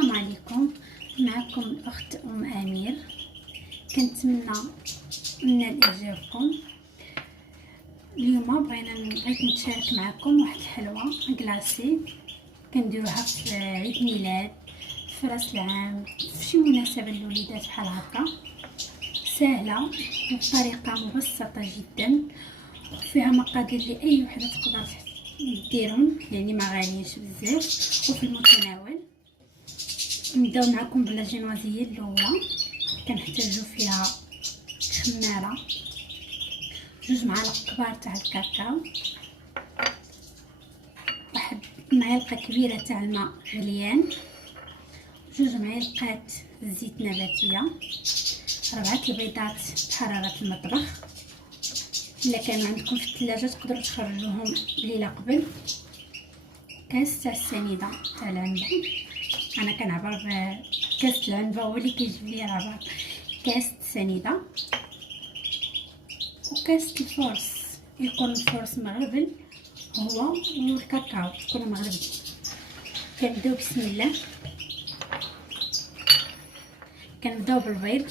السلام عليكم. معكم الاخت امير. كنتمنى ان اعجابكم. اليوم بغيت نتشارك معكم واحد الحلوه كلاصي كنديروها في عيد ميلاد، في راس العام، في شي مناسبه للوليدات بحال هكا. سهله وبطريقه مبسطه جدا، فيها مقادير اللي اي وحده تقدر ديرهم، يعني ما غاليينش بزاف وفي المتناول. نبداو معكم بالجينوازيه الاولى. كنحتاجو فيها خماره، 2 معالق كبار تاع الكاكاو، واحد معلقه كبيره تاع الماء غليان، 2 معالق زيت نباتيه، 4 البيضات بحراره المطبخ. الا كانوا عندكم في الثلاجه تقدروا تخرجوهم ليله قبل. كاس تاع السنيده تاع العنبه، انا كنعبر بكاس العنبه هو اللي كيجيب لي العبار. كاس السنيده وكاس الفورس، يكون الفورس مغربل هو والكاكاو يكون مغربي. كنبداو بسم الله. كنبداو بالبيض،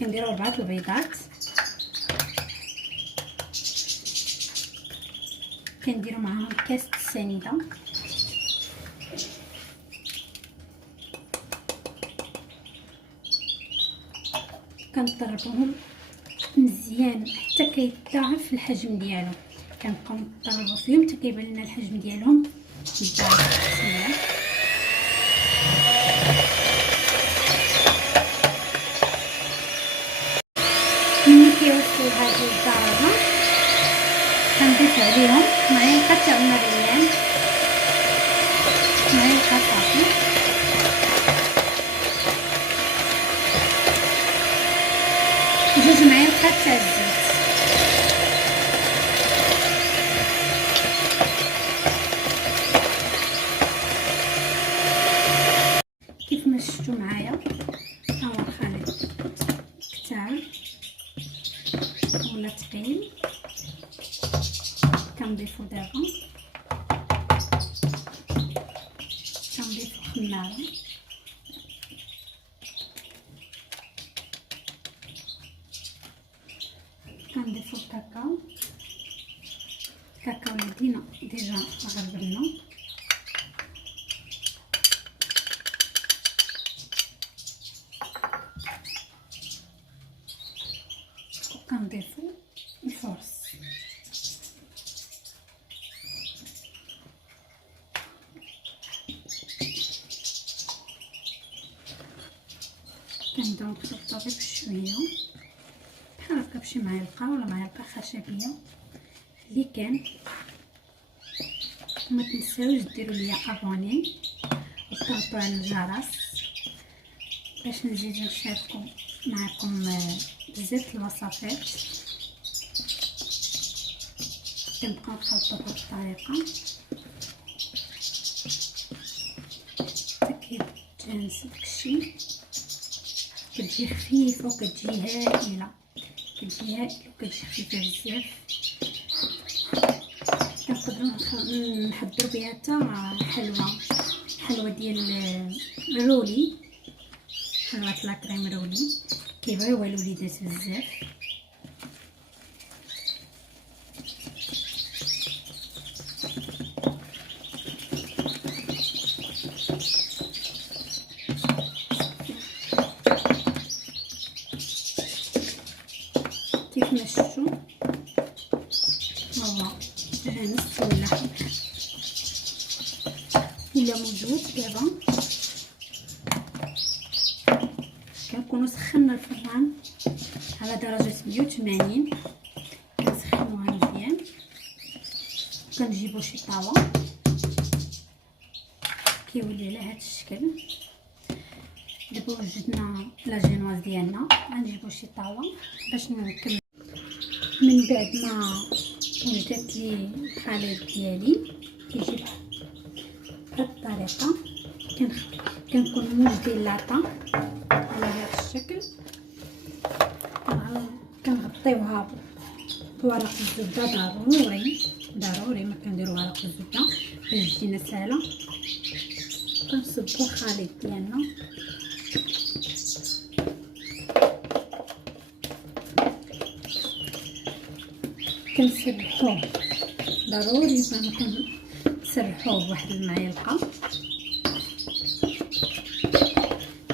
كنديروا 4 البيضات، كنديروا معاهم كاس السنيده، كنطربوهم مزيان حتى كيتضاعف الحجم ديالو. كنبقاو نطربو فيهم حتى كيبان لنا الحجم ديالهم يتضاعف. بسم الله. ملي كيوصلوا لهاد الدرجه كنضيف عليهم معلقه تاع المريان، معلقه صافي، جوج معالق تاع الزيت. كيف ما شفتوا معايا ها هو الخليط كتار ولا ثقيل. كنضيفو دابا كنضيفو خماره، كنضيفو الكاكاو اللي دينا ديجا غربلنا، وكنضيفو الفورس. كنبداو نخلطو غير بشويه بحال هكا بشي معلقه ولا معلقه خشبيه اللي كان. وما تنساوش ديروا ليا ابوني وتضغطوا على الجرس باش نزيد نشارككم معكم بزاف الوصفات. كنبقاو نخلطو بهاد الطريقه حتى كيتجانس داكشي. كتجي خفيفه وكتجي هائله، وكتجي خفيفه بزاف. كنقدروا نحضروا بها حتى حلوه ديال الرولي، حلوه لاكريم رولي كيبغيوها الوليدات بزاف. كيف ما شفتوا هو جانس ولا موجود. دابا كنكونوا سخنا الفران على درجه 180، كنسخنوها مزيان. كنجيبوا شي طاوه كيولي على هذا الشكل. دابا وجدنا لا جينواز ديالنا، غنجيبوا شي طاوه باش نكمل. من بعد ما وجدت لي الخليط ديالي كيجي بهاد الطريقه، كنكون موجدين لاطه على هذا الشكل. كنغطيوها بورق الزبده. ضروري ضروري ما كنديروا ورق الزبده باش تجينا ساهله. كنصبوا الخليط ديالنا كنسرحوه. ضروري كنسرحوه بواحد المعلقه،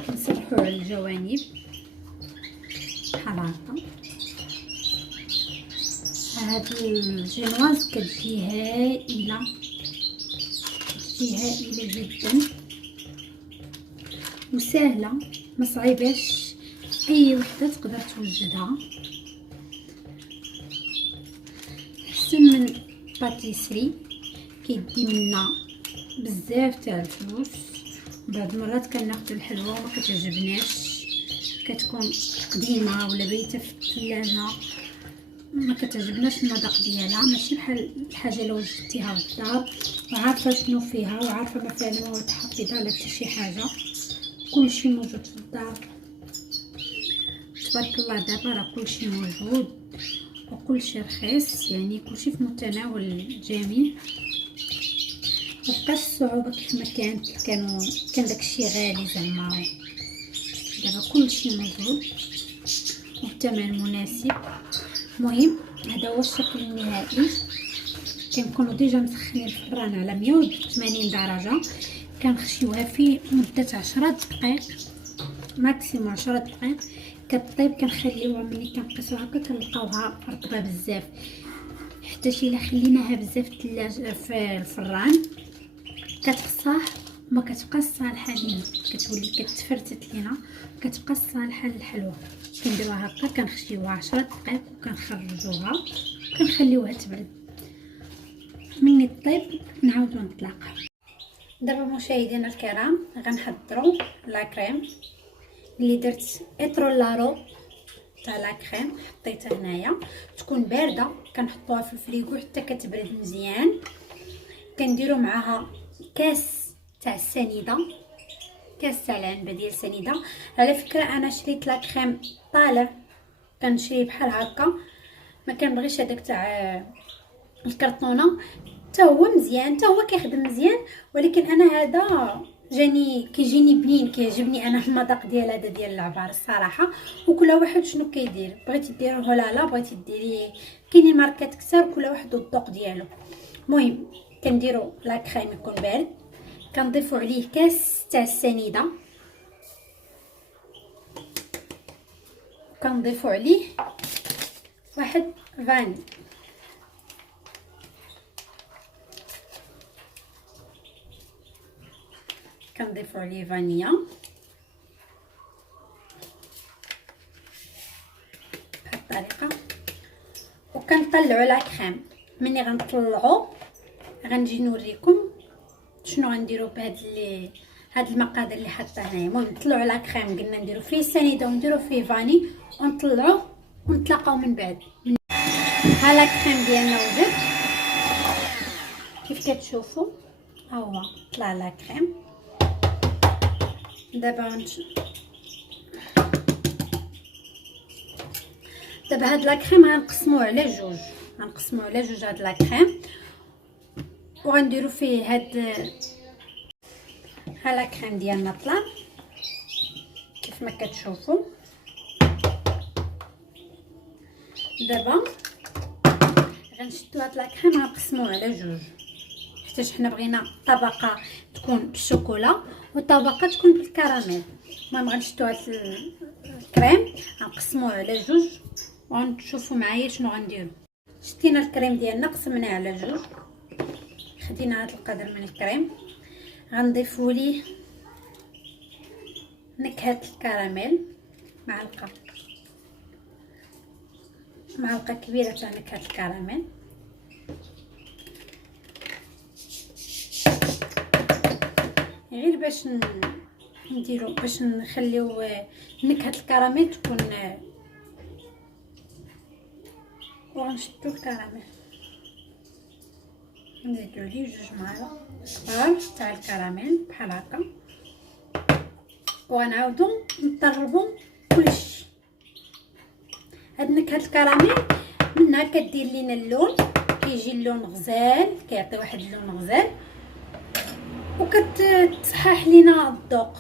كنسرحوه على الجوانب بحال هكا. هاد الجينواز كتجي هائله، كتجي هائله جدا وسهله، ما صعيباش، اي وحده تقدر توجدها. احسن من باتيسري كيدي منا بزاف تاع الفلوس. بعض المرات كناخذ الحلوى وما كتعجبناش، كتكون قديمه ولا بايته في الثلاجه، ما كتعجبناش المذاق ديالها. ماشي بحال الحاجه لو وجدتيها في الدار وعارفه شنو فيها وعارفه ما فيها لا مواد حافظه لا حتى شي حاجه، كلشي موجود في الدار تبارك الله. دابا راه كلشي موجود وكلشي رخيص، يعني كلشي في متناول الجميع. مبقاش الصعوبه كيف ما كان داكشي غالي زعما. دابا كلشي موجود وبثمن مناسب. المهم هذا هو الشكل النهائي. كنكونوا ديجا مسخنين الفران على 180 درجه، كنخشيوها في مده 10 دقائق ماكسيموم. 10 دقائق كطيب. كنخليوها ملي كنقيسوها هكا كنلقاوها رطبه بزاف، حتى الا خليناها بزاف في الثلاجه في الفران كتفصح ما كتبقاش صالحه لينا، كتولي كتفرتت لينا، كتبقى صالحه للحلوى. كنديروها هكا كنخشيوها 10 دقائق وكنخرجوها وكنخليوها تبرد. مني طيب نعاودو نتلاقاو. دابا مشاهدينا الكرام غنحضروا لا كريم اللي درت اطرولارو تاع لا كريم، حطيتها هنايا تكون بارده، كنحطوها في الفريغو حتى كتبرد مزيان. كنديروا معاها كاس تاع السنيده، كاس تاع العنبه ديال السنيده. على فكره انا شريت لا كريم طالع، كنشري بحال هكا، ما كنبغيش هذاك تاع الكرتونه. حتى هو مزيان، حتى هو كيخدم مزيان، ولكن انا هذا كيجيني بنين، كيعجبني انا المذاق ديال هذا ديال العبار الصراحه. وكل واحد شنو كيدير، بغيتي ديروه لا بغيتي ديريه، كاينين ماركات كثار كل واحد والذوق ديالو. المهم كنديروا لا كريم يكون بارد، كنضيفوا عليه كاس تاع السنيده، كنضيفوا عليه واحد فاني، كنضيفوا عليه فانيا بهذه الطريقه. وكنطلعوا لا كريم. ملي غنطلعوا غنجي نوريكم شنو غنديروا هاد المقادير اللي حاطه هنايا. المهم نطلعوا لا كريم، قلنا نديروا فيه السنيده ونديروا فيه فاني ونطلعوه ونتلاقاو من بعد. ها لا كريم ديالنا وجد كيف كتشوفوا، ها هو طلع لا كريم. دابا هاد لا كريم غنقسموه على جوج، هاد لا كريم وغنديروا فيه هاد ها لا كريم ديالنا طلع كيف ما كتشوفوا. دابا غنشدو هاد لا كريم غنقسموه على جوج، حيت حنا بغينا طبقه تكون بالشوكولا وطبقه تكون بالكراميل. المهم غنشدو هاد الكريم غنقسموه على جوج وغنشوفوا معايا شنو غنديروا. شدينا الكريم ديالنا قسمناه على جوج، خدينا هاد القدر من الكريم غنضيفوا ليه نكهه الكراميل، معلقه كبيره تاع نكهه الكراميل. غير باش نديرو باش نخليو نكهه الكراميل تكون. وغنشدو الكراميل نزيدو عليه جوج معالق كبار تاع الكراميل بحال هكا، وغنعاودو نطربو كلشي. هاد نكهه الكراميل منها كدير لينا اللون، كيجي اللون غزال، كيعطي واحد اللون غزال، وكتصحح لينا الذوق،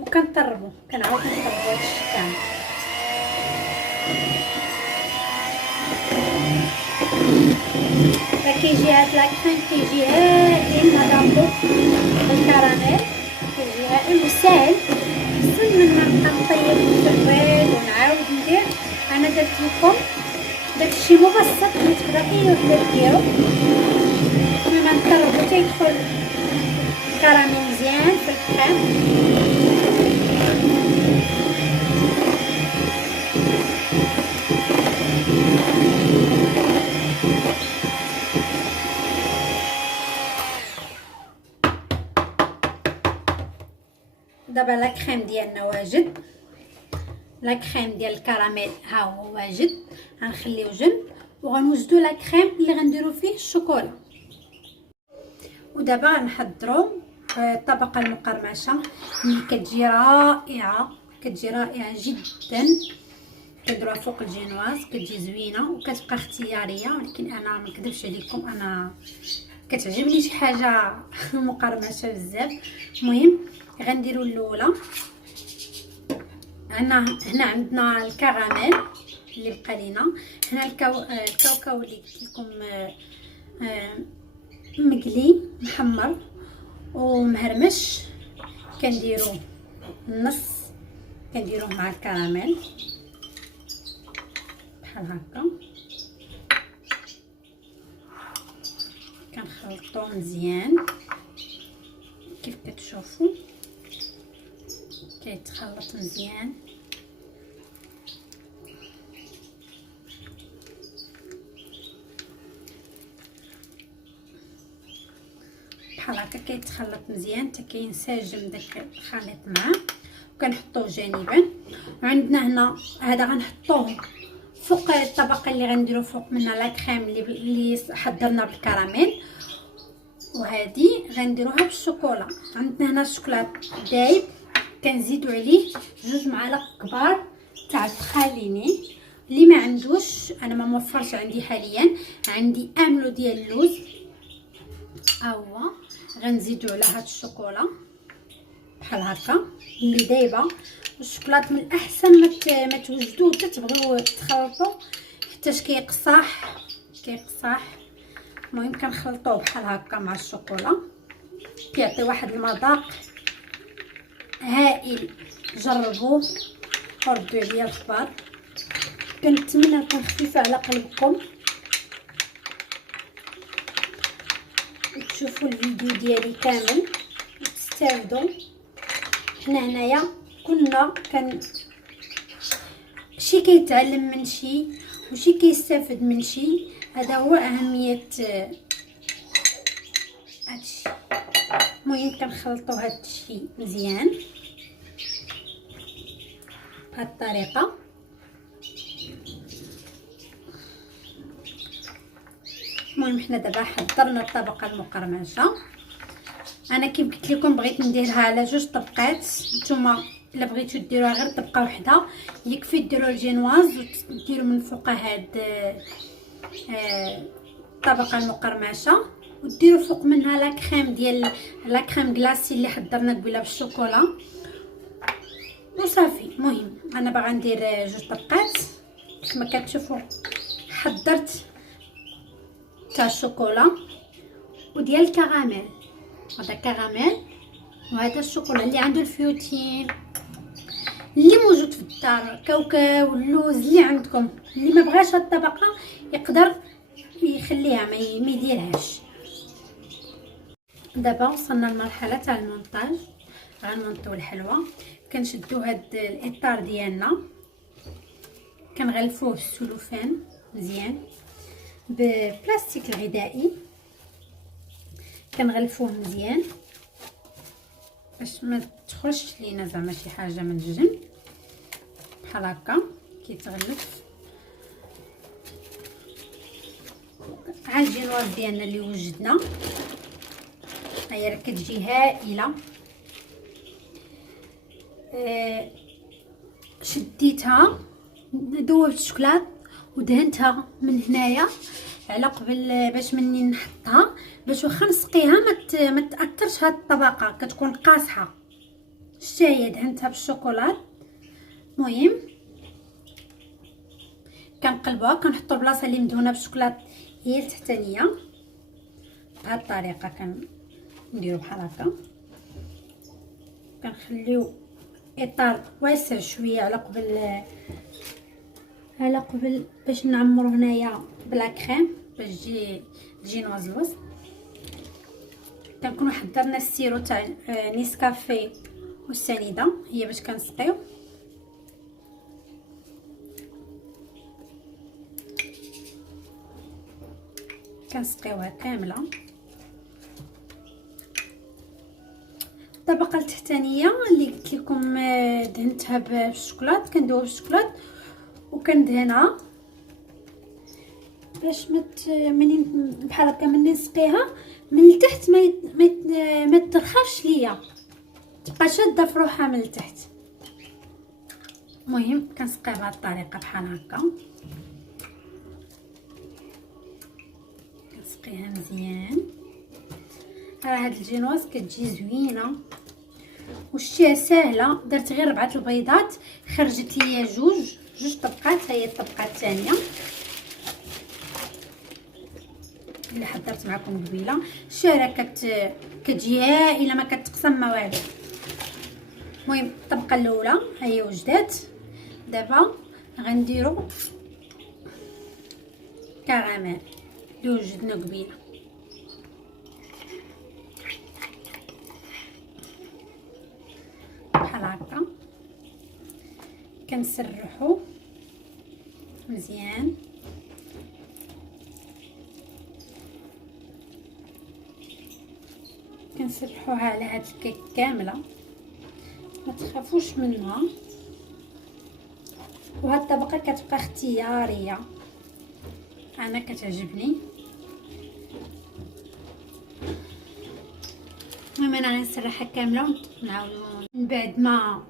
وكنطربو كنعاود نطربو هادشي كامل. فكيجي هاد لاكريم كيجي هائل مدامو بالكراميل، كيجي هائل وساهل. احسن من ما نبقى نطيب ونفرد ونعاود ندير. انا درت لكم داكشي مبسط اللي تقدر اي وحده ديرو. لما نقربو تيدخل الكراميل مزيان في الكريم. دابا لا كريم ديالنا واجد، لا كريم ديال الكراميل ها هو واجد. غنخليو جنب وغنوجدو لا كريم اللي غنديرو فيه الشوكولا. ودابا غنحضروا الطبقه المقرمشه اللي كتجي رائعه، كتجي رائعه جدا. كنديروها فوق الجينواز، كتجي زوينه وكتبقى اختياريه، ولكن انا ما نكذبش عليكم انا كتعجبني شي حاجه مقرمشه بزاف. المهم غنديروا الاولى. هنا عندنا الكراميل اللي بقى لينا، هنا الكاوكاو اللي قلت لكم مقلي محمر ومهرمش، كنديرو النص كنديروه مع الكراميل بحال هكا، كنخلطوه مزيان كيف كتشوفوا كيتخلط مزيان. بحال هكا كيتخلط مزيان حتى كينسجم داك الخليط معاه، وكنحطوه جانبا. وعندنا هنا هذا غنحطوه فوق الطبقه اللي غنديرو فوق منها لا كريم اللي حضرنا بالكراميل، وهذه غنديروها بالشوكولا. عندنا هنا الشوكولا دايب، كنزيدوا عليه 2 معالق كبار تاع التخاليني. اللي ما عندوش، انا ما موفرش عندي حاليا، عندي املو ديال اللوز ها هو. غنزيدوا على هاد الشوكولا بحال هكا اللي دايبه. الشوكولات من الاحسن ما توجدوه حتى تبغيو تخلطوا حتىش كيقصاح. المهم كنخلطوه بحال هكا مع الشوكولا، كيعطي واحد المذاق هائل. جربوه وردوا عليا الخبر. كنتمنى نكون خفيفه على قلبكم وتشوفوا الفيديو ديالي كامل وتستافدوا. حنا هنايا كنا شي كيتعلم من شي وشي كيستافد من شي. هذا هو اهميه هادشي. المهم كنخلطوا هادشي مزيان بهاد الطريقه. المهم حنا دابا حضرنا الطبقه المقرمشه. انا كيف قلت لكم بغيت نديرها على 2 طبقات. نتوما الا بغيتو ديروها غير طبقه وحده يكفي ديروا الجينواز وديروا من فوق هاد الطبقه المقرمشه، وديروا فوق منها لا كريم ديال لا كريم كلاصي اللي حضرنا قبيله بالشوكولا وصافي. المهم انا باغا ندير 2 طبقات كما كتشوفوا. حضرت تاع الشوكولا وديال الكراميل، هذا كراميل وهذا الشوكولا اللي عنده الفيوتين اللي موجود في الدار، كاوكاو اللوز اللي عندكم. اللي ما بغاش هاد الطبقه يقدر يخليها ما يديرهاش. دابا وصلنا للمرحله تاع المونتاج. غنمونطيو الحلوه. كنشدو هاد الاطار ديالنا، كنغلفوه السلوفان مزيان ببلاستيك الغذائي، كنغلفوه مزيان باش ما تخرجش لينا زعما شي حاجه من الجنب. بحال هكا كيتغلف. ها الجينواز ديالنا اللي وجدنا، هي راه كتجي هائله. شديتها ذوبت الشوكولات ودهنتها من هنايا على قبل باش مني نحطها، باش واخا نسقيها ما تاثرش هاد الطبقه، كتكون قاصحه. شتي هي دهنتها بالشوكولات. المهم كنقلبوها، كنحطوا البلاصه اللي مدهونه بالشوكولات هي التحتانيه بهاد الطريقه. كنديروا بحال هكا، كنخليو اطار واسع شويه على قبل باش نعمرو هنايا بلا كريم باش تجي نواز الوسط. كنكونوا حضرنا السيرو تاع نيسكافي والسنيده هي باش كنسقيو. كنسقيوها كامله. الطبقه التحتانيه اللي قلت لكم دهنتها بالشوكولات، كندوب بالشوكولات وكندهنها باش منين بحال هكا منين نسقيها من التحت ما ترخاش ليا، تبقى شاده في روحها من التحت. المهم كنسقيها بهذه الطريقه بحال هكا، كنسقيها مزيان. راه هاد الجينواز كتجي زوينه وشتيها ساهله. درت غير 4 البيضات، خرجت ليا جوج طبقات. هي الطبقه الثانيه اللي حضرت معكم قبيله. الشعره كتجي هائله، ما كتقسم ما والو. المهم الطبقه الاولى هي وجدات. دابا غنديروا كراميل اللي وجدنا قبيله. بحال هكا كنسرحو مزيان. كنسرحوها على هاد الكيك كامله، ما تخافوش منها. وهاد الطبقه كتبقى اختياريه، انا كتعجبني. المهم انا غنسرحها كامله ونعاودو من بعد ما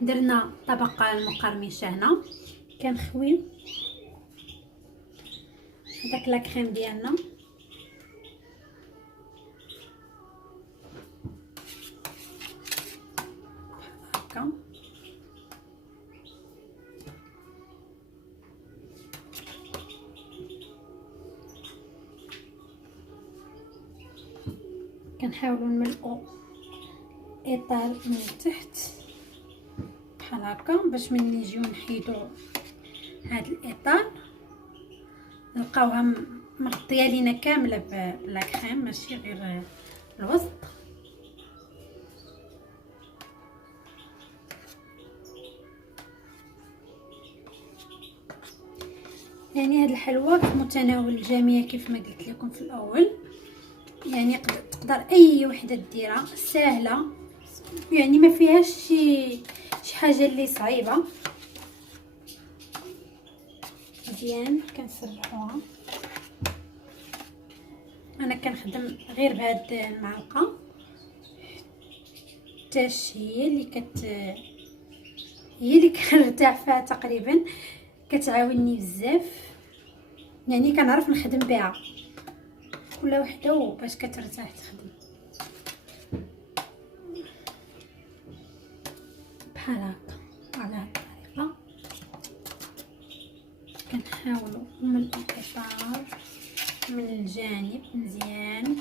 درنا الطبقه المقرمشه. هنا كنخويو هذاك لا كريم ديالنا هكا. كنحاولوا نملؤوا اطار من التحت بحال هكا باش ملي نجيو نحيدو هاد الاطار نلقاوها مغطيه لينا كامله بلا كريم، ماشي غير الوسط. يعني هاد الحلوى في متناول الجميع كيف ما قلت لكم في الاول. يعني تقدر اي وحده ديرها، سهله يعني ما فيهاش شي حاجه اللي صعيبه. مزيان كنسرحوها. انا كنخدم غير بهاد المعلقه حتى هي اللي كنرتاح فيها تقريبا، كتعاونني بزاف. يعني كنعرف نخدم بها كل وحده باش كترتاح تخدم بحال هكا. على هاد الطريقه كنحاولوا نملؤ الاطار من الجانب مزيان.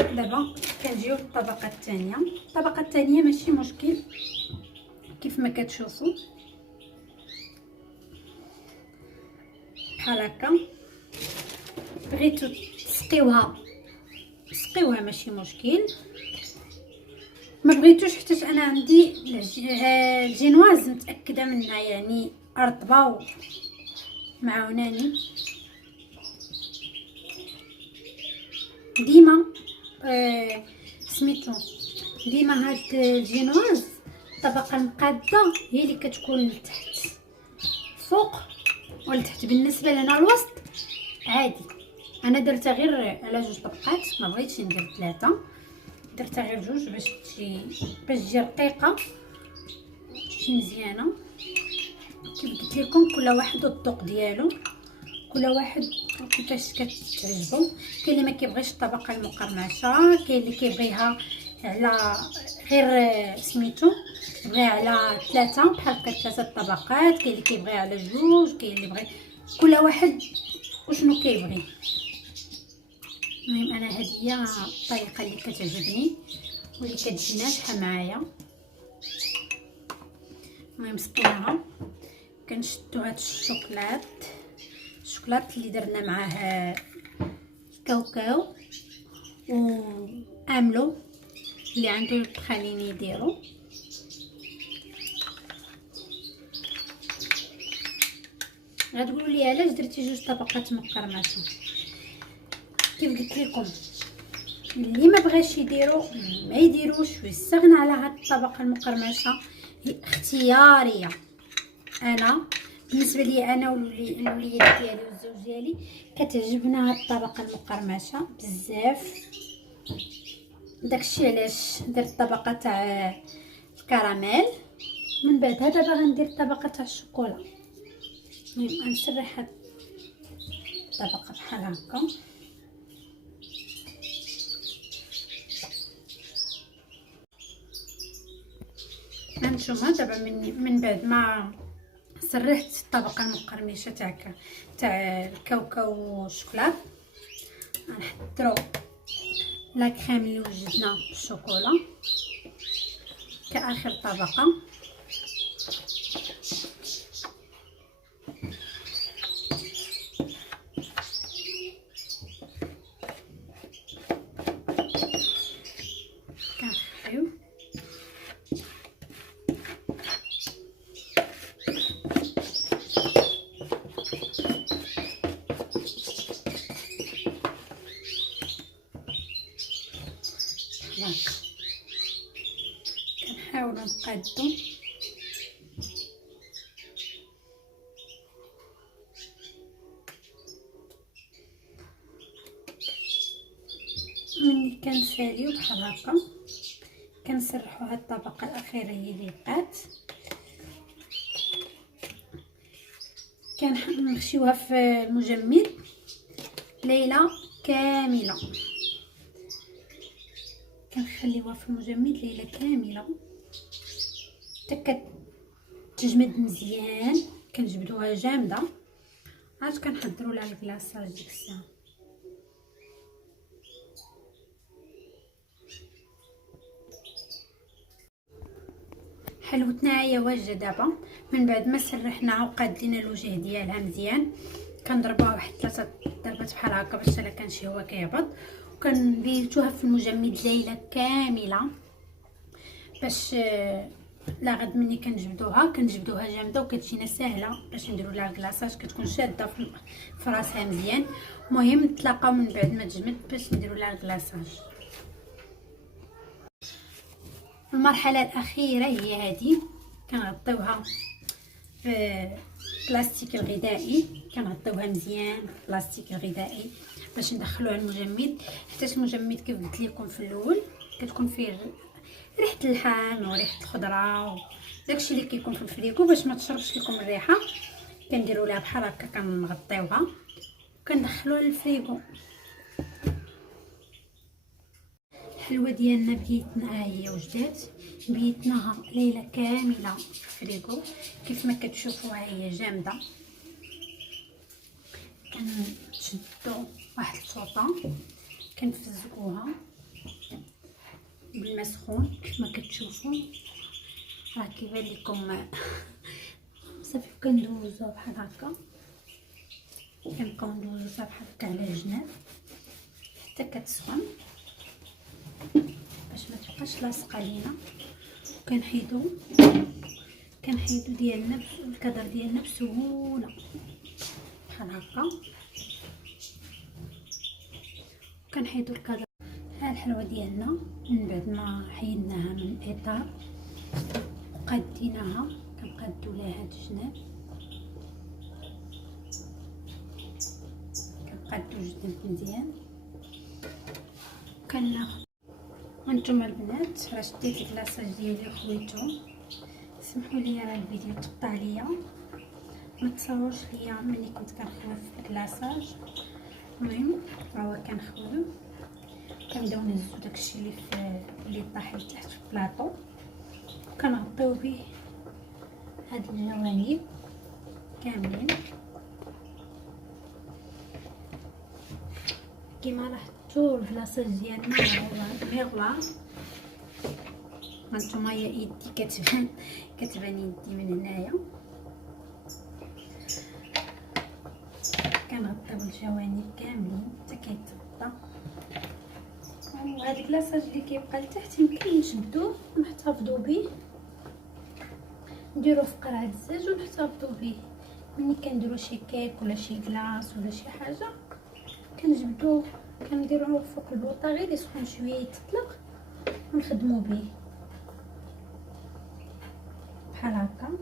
دابا كنجيو للطبقه الثانيه. الطبقه الثانيه ماشي مشكل كيف ما كتشوفوا بحال هكا. بغيتو تسقيوها ماشي مشكل، ما بغيتوش حتى انا عندي الجينواز متاكده منها يعني رطبه ومعاوناني ديما. سميتو ديما هاد الجينواز الطبقه المقاده هي اللي كتكون لتحت، فوق ولتحت. بالنسبه لنا الوسط عادي، انا درتها غير على 2 طبقات، ما بغيتش ندير 3. درتها غير جوج باش تجي رقيقه، تجي مزيانه. كيف قلت لكم كل واحد والذوق ديالو، كل واحد كيفاش كتعجبو. كاين اللي ما كيبغيش الطبقه المقرمشه، كاين اللي كيبغيها على غير سميتو بغيها على 3 بحال هكا 3 طبقات، كاين اللي كيبغيها على جوج، كاين اللي بغي كل واحد وشنو كيبغي. المهم انا هذه هي الطريقه اللي كتعجبني واللي كتجي ناجحه معايا. المهم سقيناها، كنشدو هاد الشوكولات اللي درنا معاه كاوكاو واملو اللي عنده خليني يديرو. غتقولوا لي علاش درتي جوج طبقات مقرمشه؟ كيف قلت لكم اللي ما بغاش يديرو ما يديروش ويستغنى على هاد الطبقه المقرمشه، هي اختياريه. انا بالنسبه لي انا والوليد ديالي والزوج ديالي كتعجبنا هاد الطبقه المقرمشه بزاف، داكشي علاش درت الطبقه تاع الكراميل. من بعد دابا غندير الطبقه تاع الشوكولا. المهم غنسرح هاد الطبقه بحال هكا. هانتوما دابا من بعد ما سرحت الطبقه المقرمشه تاع الكاوكاو والشوكولا، غنحضروا لا كريم اللي وجدنا بالشوكولا كاخر طبقه. كنخليو كنحاولوا نقادو ملي كنساليو بحال هكا كنسرحو هاد الطبقه الاخيره هي اللي بقات، كنمشيوها في المجمد ليله كامله، كنخليوها في المجمد ليله كامله حتى كتجمد مزيان. كنجبدوها جامده عاد كنحضروا لها الكلاصاج ديك الساعه. حلوتنا هي واجده دابا. من بعد ما سرحناها وقادينا الوجه ديالها مزيان كنضربوها واحد 3 ضربات بحال هكا باش الا كان شي هوا كيهبط، وكنبيتوها في المجمد ليله كامله باش لا غد ملي كنجبدوها جامده وكتجينا ساهله باش نديروا لها الكلاصاج، كتكون شاده في راسها مزيان. المهم نتلاقاو من بعد ما تجمد باش نديروا لها الكلاصاج. المرحله الاخيره هي هذه، كنغطيوها بلاستيك الغذائي، كنغطيوها مزيان بلاستيك الغذائي باش ندخلوها المجمد، حتى المجمد كيف قلت لكم في الاول كتكون فيه ريحه اللحم وريحه الخضره داكشي اللي كيكون في الفريكو. باش ما تشربش لكم الريحه كنديروا لها بحال هكا، كنغطيوها وكندخلوها للفريكو. الحلوه ديالنا بيتنا هي وجدات، بيتناها ليله كامله في الفريكو كيف ما كتشوفوها هي جامده. كنشدو واحد الفوطه كنفزقوها بالماء سخون كيف ما كتشوفوا، راه كيبان لكم صافي. كندوزوها بحال هكا، كنبقاو ندوزوها بحال هكا على الجناب حتى كتسخن باش ما تبقاش لاصقه لينا. كنحيدو ديالنا الكادر ديالنا بسهوله بحال هكا، كنحيدو الكادر. ها الحلوه ديالنا من بعد ما حيدناها من الاطار وقاديناها كنقادو لها هاد الجناب، كنقادو الجناب مزيان. كناخد وانتم البنات راه شديت الكلاصاج ديالي خويتو، سمحوا لي راه الفيديو تقطع ليا، ما تصورش ليا ملي كنت كنخوي في الكلاصاج. المهم هو كنخوي كنبداو نهزو داكشي اللي طاح لتحت في البلاطو، كنغطيو به هاد الجوانب كاملين. كيما لاحظتوا الكلاصاج ديالنا هو ميغوار. هانتوما يدي كتبان يدي من هنايا. كنغطيو الجوانب كاملين حتى كيتغطى. وهذا الكلاصاج اللي كيبقى لتحت يمكن نشدوه ونحتفظوا به، نديروه في قرعه الزاج ونحتفظوا به. ملي كنديروا شي كيك ولا شي كلاص ولا شي حاجه كنجبدوه كنديروه فوق البوطه غير يسخن شويه يتطلق ونخدموا به بحال هكا.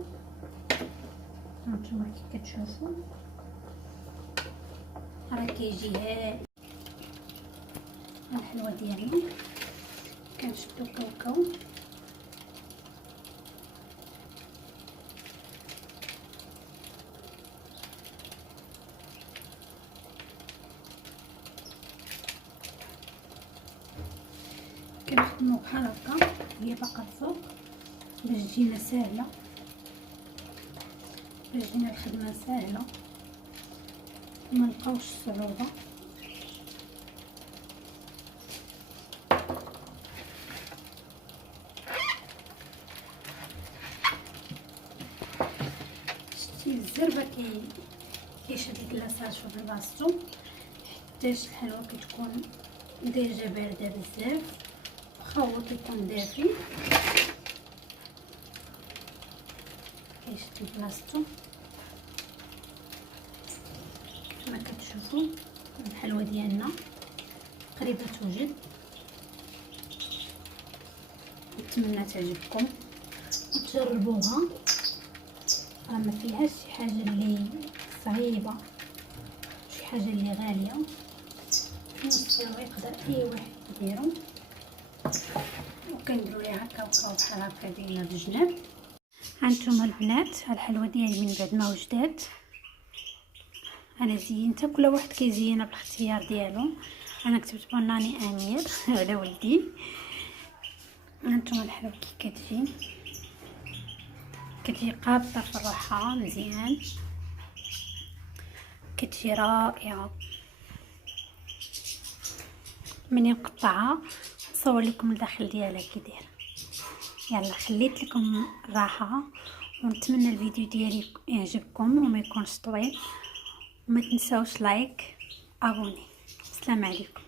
هانتوما كي كتشوفوا راه كيجي هايل. الحلوه ديالنا كنشدو كاوكاو كنخدمو بحال هكا، هي باقا الفوق باش تجينا ساهله، باش تجينا الخدمه ساهله وما نلقاوش الصعوبه. شتي الزربه كيشد الكلاصاج في بلاصتو، حيتاش الحلوه كتكون ديجا بارده بزاف، واخا هو كيكون دافي كيشد بلاصتو. كما كتشوفوا الحلوه ديالنا قريبه توجد. نتمنى تعجبكم وتجربوها، راه ما فيهاش شي حاجه اللي صعيبه، شي حاجه اللي غاليه، في نفس السوا يقدر اي واحد يديرو. وكنديروا ليها كاوكاو بحال هكا دايره بالجناب. هانتوما البنات الحلوه ديالي من بعد ما وجدات انا زينتها، كل واحد كيزينها بالاختيار ديالو. انا كتبت بناني امير على ولدي. هانتوما الحلوه كي كتجي قابطه في الروحه مزيان، كتجي رائعه. مني نقطعها نصور لكم الداخل ديالها كي دايره. يلا خليت لكم الراحه، ونتمنى الفيديو ديالي يعجبكم وما يكونش طويل، وما تنساوش لايك ابوني. السلام عليكم.